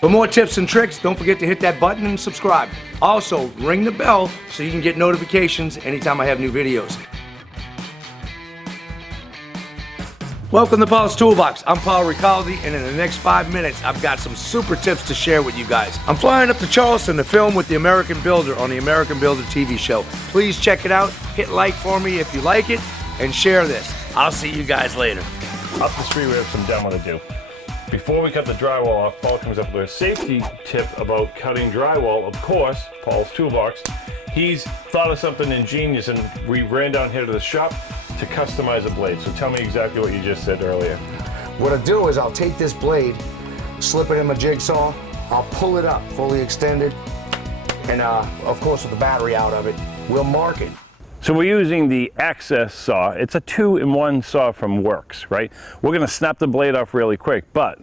For more tips and tricks, don't forget to hit that button and subscribe. Also, ring the bell so you can get notifications anytime I have new videos. Welcome to Paul's Toolbox. I'm Paul Ricalde, and in the next 5 minutes, I've got some super tips to share with you guys. I'm flying up to Charleston to film with the American Builder on the American Builder TV show. Please check it out. Hit like for me if you like it, and share this. I'll see you guys later. Up the street, we have some demo to do. Before we cut the drywall off, Paul comes up with a safety tip about cutting drywall. Of course, Paul's Toolbox. He's thought of something ingenious, and we ran down here to the shop to customize a blade. So tell me exactly what you just said earlier. What I'll do is I'll take this blade, slip it in my jigsaw, I'll pull it up fully extended, and of course with the battery out of it, we'll mark it. So we're using the Access saw. It's a 2-in-1 saw from Works, right? We're gonna snap the blade off really quick, but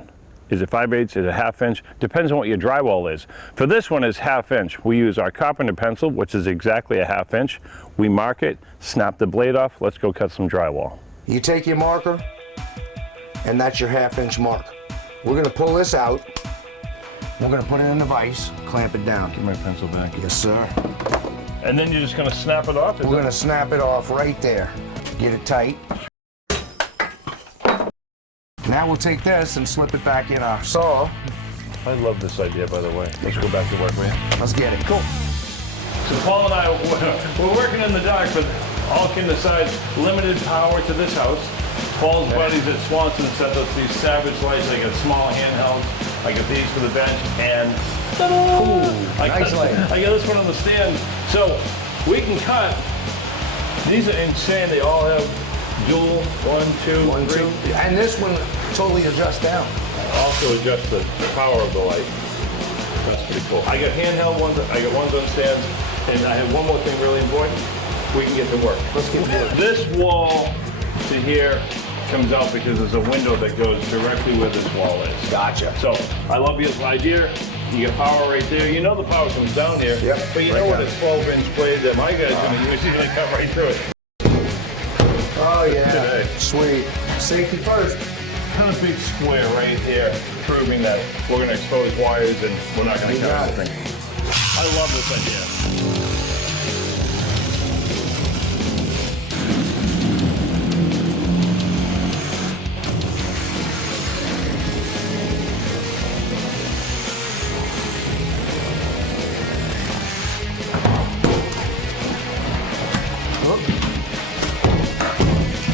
is it 5/8, is it 1/2 inch? Depends on what your drywall is. For this one is 1/2 inch. We use our carpenter pencil, which is exactly a 1/2 inch. We mark it, snap the blade off, let's go cut some drywall. You take your marker, and that's your 1/2 inch mark. We're gonna pull this out. We're gonna put it in the vise, clamp it down. Give my pencil back. Yes, sir. And then you're just gonna snap it off? We're gonna snap it off right there. Get it tight. Now we'll take this and slip it back in our saw. I love this idea, by the way. Let's go back to work, man. Let's get it. Cool. So Paul and I, we're working in the dark, but all kidding aside, limited power to this house. Paul's buddies at Swanson sent us these Savage lights. I got small handhelds. I got these for the bench, and I got this one on the stand. So we can cut. These are insane. They all have dual 1, 2, 3. And this one totally adjusts down. Also adjust the power of the light. That's pretty cool. I got handheld ones. I got ones on stands, and I have one more thing really important. We can get to work. Let's get to work. This wall to here comes out because there's a window that goes directly where this wall is. Gotcha. So I love your idea. You get power right there. You know the power comes down here. Yep. But you know what a 12-inch blade that my guy's going to use? He's going to cut right through it. Oh yeah. Today. Sweet. Safety first. Kind of big square right here, proving that we're going to expose wires and we're not going to cut anything. I love this idea.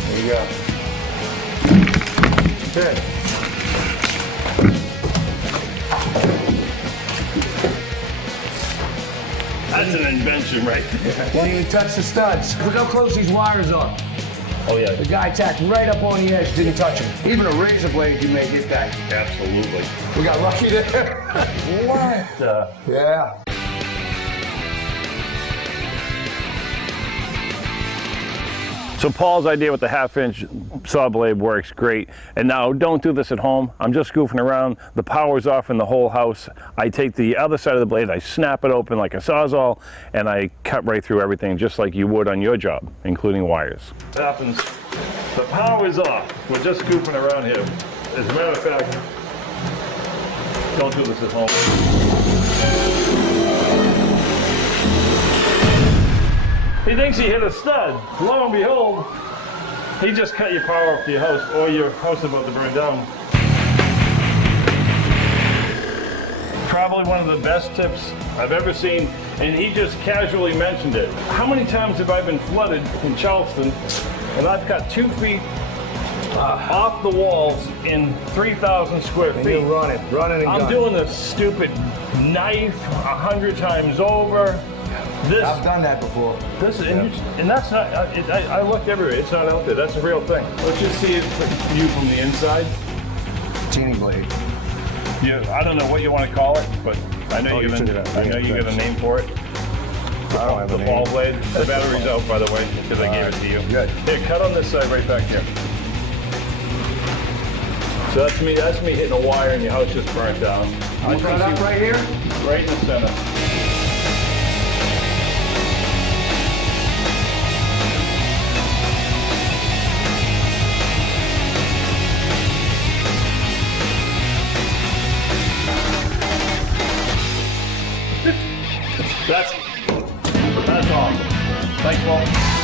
There you go. Good. That's an invention right there. Won't even touch the studs. Look how close these wires are. Oh yeah. The guy tacked right up on the edge, didn't touch him. Even a razor blade you may hit that. Absolutely. We got lucky there. What? Yeah. So Paul's idea with the 1/2 inch saw blade works great. And now don't do this at home. I'm just goofing around. The power's off in the whole house. I take the other side of the blade, I snap it open like a sawzall, and I cut right through everything just like you would on your job, including wires. What happens? The power is off. We're just goofing around here. As a matter of fact, don't do this at home. He thinks he hit a stud. Lo and behold, he just cut your power off to your house, or your house is about to burn down. Probably one of the best tips I've ever seen, and he just casually mentioned it. How many times have I been flooded in Charleston, and I've got 2 feet off the walls in 3,000 square feet. And you're running and gunning. I'm doing this stupid knife 100 times over. This, I've done that before. This and that's not. I looked everywhere. It's not out there. That's a real thing. Let's just see it for you from the inside. Teeny blade. I don't know what you want to call it, but I know you got a name for it. I don't have a the name. ball blade. The battery's out, by the way, because I gave it to you. Good. Here, cut on this side right back here. So that's me. That's me hitting a wire, and your house just burnt down. I cut it up right here. Right in the center. That's awesome. Thanks, Paul.